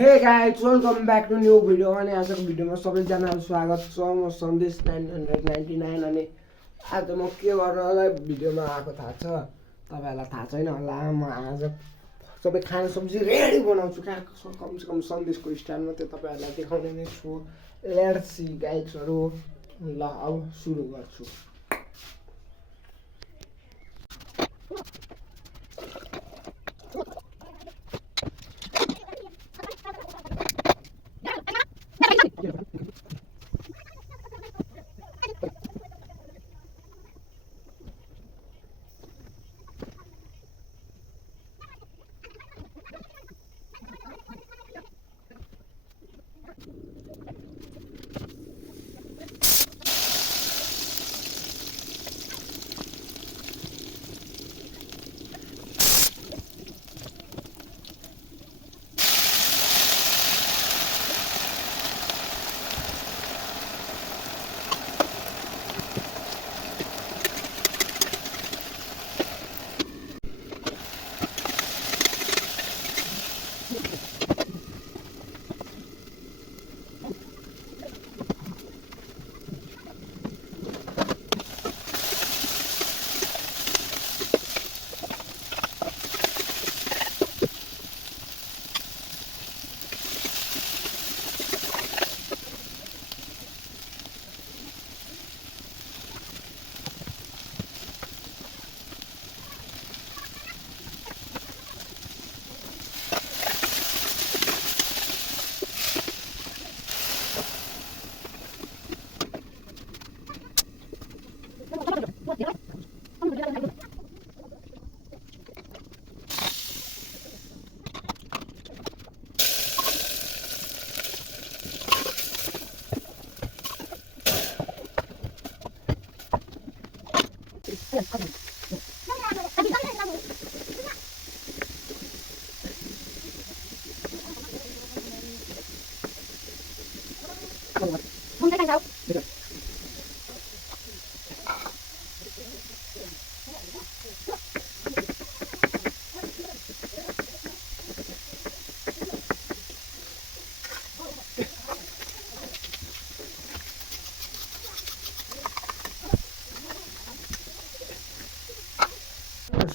Hey guys, welcome back to new video अनि आजको भिडियोमा सबैजनालाई स्वागत छ। म सन्देश 999 अनि आज म के गर्नलाई भिडियोमा आएको थाहा छ तपाईहरुलाई थाहा छैन होला। म आज सबै खाना सब्जी रेडी बनाउँछु कम से कम सन्देशको स्टाइलमा त्यो तपाईहरुलाई देखाउने नै छु। लेट्स सी गाइजहरु, ल अब सुरु गर्छु।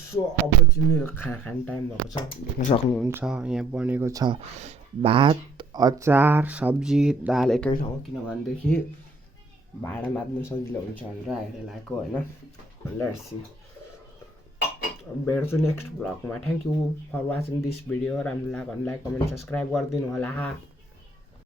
सो अब चाहिँ मेरो खाना खाने टाइम भएको छ। देख्न सक्नुहुन्छ यहाँ बनेको छ भात, अचार, सब्जी, दाल एकै ठाउँ, किनभनेदेखि भाँडा माझ्नु सजिलो हुन्छ भनेर अहिले ल्याएको होइन। लेट्स सी, भेट्छु नेक्स्ट भ्लगमा। Thank you for watching this video. राम्रो लाग्यो भने लाइक कमेन्ट सब्सक्राइब गरिदिनु होला।